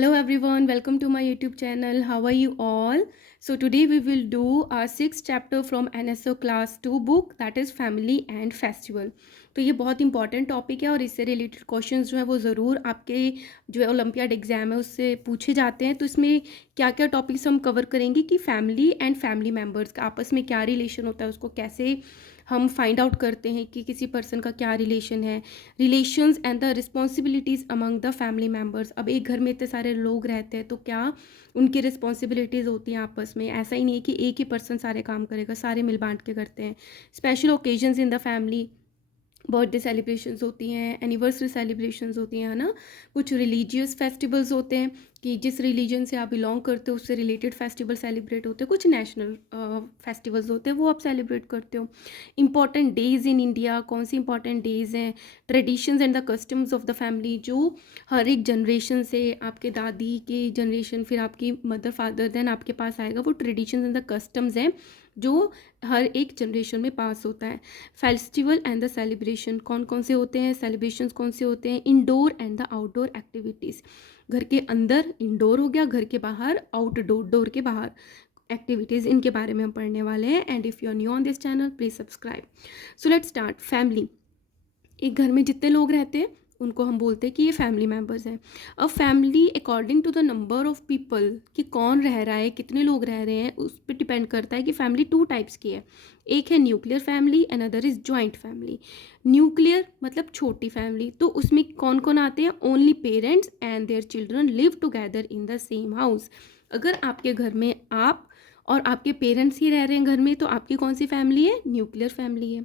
Hello everyone, welcome to my YouTube channel. How are you all? So today we will do our sixth chapter from NSO class 2 book, that is Family and Festival. तो ये बहुत important topic है और इससे related questions जो है वो ज़रूर आपके जो है ओलंपियाड एग्जाम है उससे पूछे जाते हैं। तो इसमें क्या क्या टॉपिक्स हम कवर करेंगे कि फैमिली एंड फैमिली मेम्बर्स का आपस में क्या रिलेशन होता है, उसको कैसे हम फाइंड आउट करते हैं कि किसी पर्सन का क्या रिलेशन है, relations and the responsibilities among the family members. अब एक घर में इतने सारे लोग रहते हैं तो क्या उनकी रिस्पॉन्सिबिलिटीज़ होती हैं आपस में। ऐसा ही नहीं है कि एक ही पर्सन सारे काम करेगा, सारे मिल बांट के करते हैं। Special occasions in the family, birthday celebrations होती हैं, एनिवर्सरी सेलिब्रेशंस होती हैं, है ना। कुछ रिलीजियस फेस्टिवल्स होते हैं कि जिस रिलीजन से आप बिलोंग करते हो उससे रिलेटेड फेस्टिवल सेलिब्रेट होते हैं। कुछ नेशनल फेस्टिवल्स होते हैं वो आप सेलिब्रेट करते हो। इंपॉर्टेंट डेज़ इन इंडिया, कौन सी इंपॉर्टेंट डेज़ हैं, traditions and the customs of the family, जो हर एक जनरेशन से आपके दादी के जनरेशन, फिर आपकी मदर फादर, देन आपके पास आएगा वो ट्रेडिशंस एंड द कस्टम्स हैं जो हर एक जनरेशन में पास होता है। फेस्टिवल एंड द सेलिब्रेशन, कौन कौन से होते हैं, सेलिब्रेशंस कौन से होते हैं। Indoor and the outdoor activities, घर के अंदर इंडोर हो गया, घर के बाहर आउटडोर, डोर के बाहर एक्टिविटीज़, इनके बारे में हम पढ़ने वाले हैं। And if you are new on this channel please subscribe. So let's start. Family, एक घर में जितने लोग रहते हैं उनको हम बोलते हैं कि ये फैमिली मेम्बर्स हैं। अब family according to the number of people, कि कौन रह रहा है, कितने लोग रह रहे हैं, उस पर डिपेंड करता है कि फैमिली टू टाइप्स की है। एक है nuclear family and other is joint family. Nuclear मतलब छोटी फैमिली, तो उसमें कौन कौन आते हैं, only parents and their children live together in the same house. अगर आपके घर में आप और आपके पेरेंट्स ही रह रहे हैं घर में, तो आपकी कौन सी फैमिली है, न्यूक्लियर फैमिली है।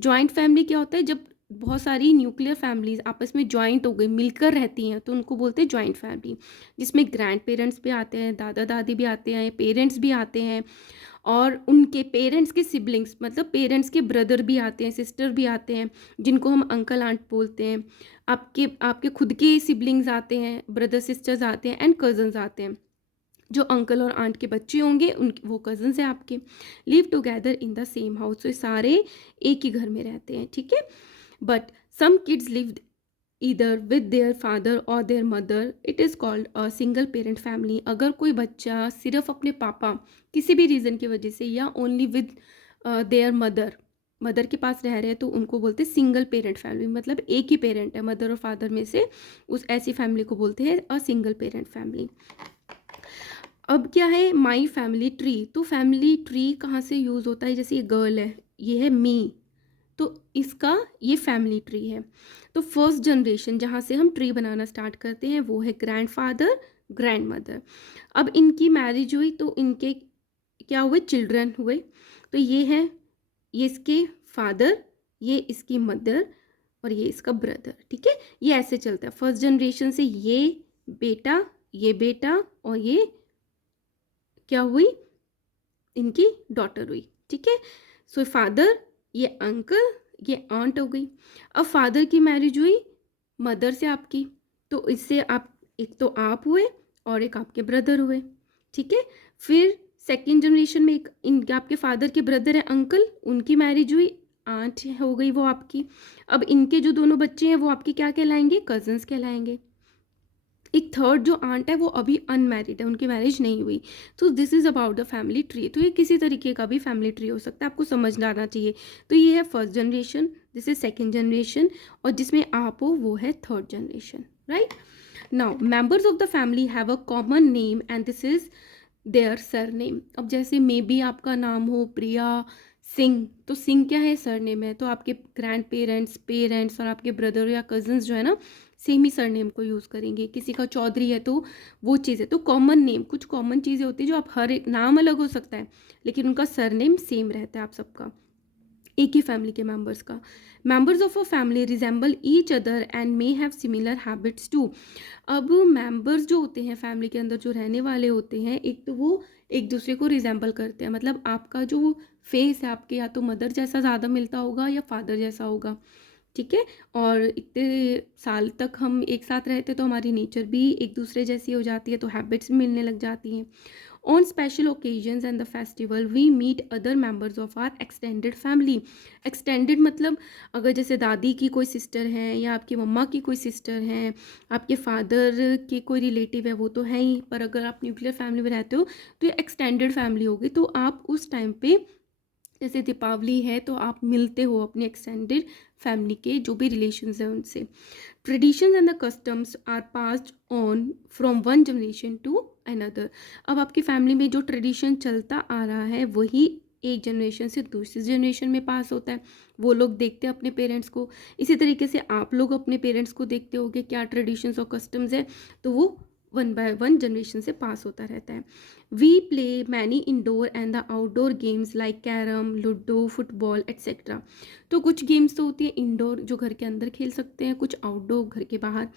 जॉइंट फैमिली क्या होता है, जब बहुत सारी न्यूक्लियर फैमिलीज आपस में जॉइंट हो गई, मिलकर रहती हैं, तो उनको बोलते हैं जॉइंट फैमिली, जिसमें ग्रैंड पेरेंट्स भी आते हैं, दादा दादी भी आते हैं, पेरेंट्स भी आते हैं, और उनके पेरेंट्स के सिबलिंग्स मतलब पेरेंट्स के ब्रदर भी आते हैं, सिस्टर भी आते हैं, जिनको हम अंकल आंट बोलते हैं। आपके आपके खुद के सिबलिंग्स आते हैं, ब्रदर सिस्टर्स आते हैं, एंड कजन्स आते हैं। जो अंकल और आंट के बच्चे होंगे उन वो कजन्स हैं आपके। Live together in the same house, तो सारे एक ही घर में रहते हैं, ठीक है। But some kids live either with their father और their mother, it is called a single parent family. अगर कोई बच्चा सिर्फ अपने पापा किसी भी रीज़न की वजह से, या only with their mother, mother के पास रह रहे हैं, तो उनको बोलते हैं सिंगल पेरेंट फैमिली, मतलब एक ही पेरेंट है मदर और फादर में से, उस ऐसी फैमिली को बोलते हैं अ सिंगल पेरेंट फैमिली। अब क्या है माई फैमिली ट्री, तो फैमिली ट्री कहाँ से यूज़ होता है, जैसे ये गर्ल है, ये है मी, तो इसका ये फैमिली ट्री है। तो फर्स्ट जनरेशन जहाँ से हम ट्री बनाना स्टार्ट करते हैं वो है ग्रैंडफादर, ग्रैंड मदर। अब इनकी मैरिज हुई तो इनके क्या हुए, चिल्ड्रन हुए। तो ये है, ये इसके फादर, ये इसकी मदर, और ये इसका ब्रदर, ठीक है। ये ऐसे चलता है फर्स्ट जनरेशन से, ये बेटा और ये क्या हुई, इनकी डॉटर हुई, ठीक है। सो फादर, ये अंकल, ये आंट हो गई। अब फादर की मैरिज हुई मदर से आपकी, तो इससे आप, एक तो आप हुए और एक आपके ब्रदर हुए, ठीक है। फिर सेकेंड जनरेशन में एक इनके आपके फादर के ब्रदर है अंकल, उनकी मैरिज हुई, आंट हो गई वो आपकी। अब इनके जो दोनों बच्चे हैं वो आपके क्या कहलाएंगे, कजन्स कहलाएंगे। एक थर्ड जो आंट है वो अभी अनमैरिड है, उनकी मैरिज नहीं हुई। तो this is about the family tree. तो ये किसी तरीके का भी फैमिली ट्री हो सकता है, आपको समझ लाना चाहिए। तो ये है first generation, this is second generation, और जिसमें आप हो वो है third generation, right. Now members of the family have a common name and this is their surname. अब जैसे मे बी आपका नाम हो प्रिया सिंह, तो सिंह क्या है, सरनेम है। तो आपके ग्रैंड पेरेंट्स, पेरेंट्स और आपके ब्रदर या कजन्स जो है ना, सेम ही सरनेम को यूज़ करेंगे। किसी का चौधरी है तो वो चीज़ है। तो कॉमन नेम, कुछ कॉमन चीज़ें होती है जो आप हर एक, नाम अलग हो सकता है लेकिन उनका सरनेम सेम रहता है आप सबका, एक ही फैमिली के मेंबर्स का। Members of a family resemble each other and may have similar habits too. अब मेंबर्स जो होते हैं फैमिली के अंदर, जो रहने वाले होते हैं, एक तो वो एक दूसरे को रिजेंबल करते हैं, मतलब आपका जो फेस है आपके या तो मदर जैसा ज़्यादा मिलता होगा या फादर जैसा होगा, ठीक है। और इतने साल तक हम एक साथ रहते तो हमारी नेचर भी एक दूसरे जैसी हो जाती है, तो हैबिट्स भी मिलने लग जाती हैं। On special occasions and the festival we meet other members of our extended family. Extended मतलब अगर जैसे दादी की कोई सिस्टर है या आपकी मम्मा की कोई सिस्टर है, आपके फादर के कोई रिलेटिव है, वो तो है ही, पर अगर आप न्यूक्लियर फैमिली में रहते हो तो ये एक्सटेंडेड फैमिली होगी। तो आप उस टाइम पे जैसे दीपावली है तो आप मिलते हो अपने एक्सटेंडेड फैमिली के जो भी रिलेशंस हैं उनसे। Traditions and the customs are passed on from one generation to another. अब आपकी फैमिली में जो ट्रेडिशन चलता आ रहा है वही एक जनरेशन से दूसरी जनरेशन में पास होता है। वो लोग देखते हैं अपने पेरेंट्स को, इसी तरीके से आप लोग अपने पेरेंट्स को देखते हो कि क्या ट्रेडिशंस और कस्टम्स है, तो वो वन बाय वन जनरेशन से पास होता रहता है। We play many indoor and the outdoor games like carrom, ludo, football etcetera. तो कुछ गेम्स तो होती है इंडोर जो घर के अंदर खेल सकते हैं, कुछ आउटडोर घर के बाहर।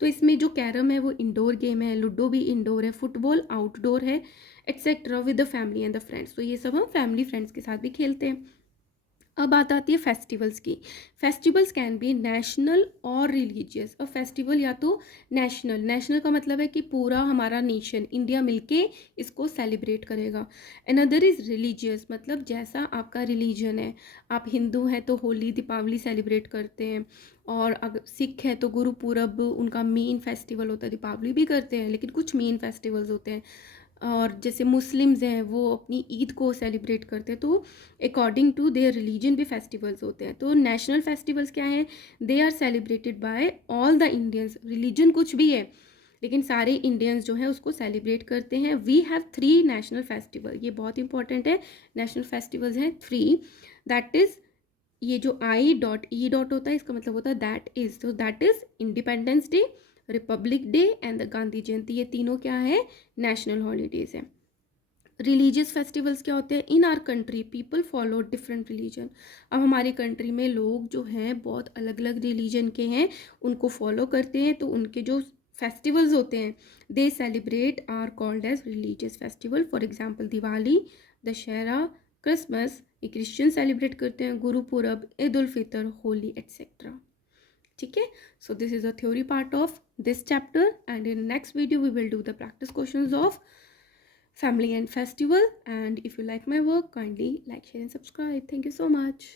तो इसमें जो कैरम है वो इंडोर गेम है, लूडो भी इंडोर है, फुटबॉल आउटडोर है etcetera with the family and the friends. तो ये सब हम फैमिली फ्रेंड्स के साथ भी खेलते हैं। अब बात आती है फेस्टिवल्स की। फेस्टिवल्स कैन बी नेशनल और रिलीजियस। अब फेस्टिवल या तो नेशनल का मतलब है कि पूरा हमारा नेशन इंडिया मिलके इसको सेलिब्रेट करेगा। अनदर इज़ रिलीजियस, मतलब जैसा आपका रिलीजन है। आप हिंदू हैं तो होली दीपावली सेलिब्रेट करते हैं, और अगर सिख है तो गुरुपूरब उनका मेन फेस्टिवल होता है। दीपावली भी करते हैं लेकिन कुछ मेन फेस्टिवल्स होते हैं। और जैसे मुस्लिम्स हैं वो अपनी ईद को सेलिब्रेट करते हैं, तो अकॉर्डिंग टू देयर रिलीजन भी फेस्टिवल्स होते हैं। तो नेशनल फेस्टिवल्स क्या हैं? They are celebrated by all the Indians. Religion कुछ भी है लेकिन सारे इंडियंस जो हैं उसको सेलिब्रेट करते हैं। वी हैव 3 नेशनल फेस्टिवल, ये बहुत इंपॉर्टेंट है। नेशनल फेस्टिवल्स हैं 3, दैट इज़, ये जो I.E. होता है इसका मतलब होता है दैट इज़। तो that is independence day, republic day and the Gandhi Jayanti. ये तीनों क्या है? नेशनल हॉलीडेज़ हैं। रिलीजियस फेस्टिवल्स क्या होते हैं? In our country people follow different religion. अब हमारी कंट्री में लोग जो हैं बहुत अलग अलग रिलीजन के हैं, उनको फॉलो करते हैं, तो उनके जो फेस्टिवल्स होते हैं they celebrate are called as religious festival. For example Diwali, Dussehra, Christmas, ये क्रिश्चियन सेलिब्रेट करते हैं, गुरुपुरब, ईद उल फितर, होली एट्सेट्रा। ठीक है, so this is the theory part of this chapter, and in next video we will do the practice questions of family and festival. And if you like my work, kindly like, share and subscribe. Thank you so much.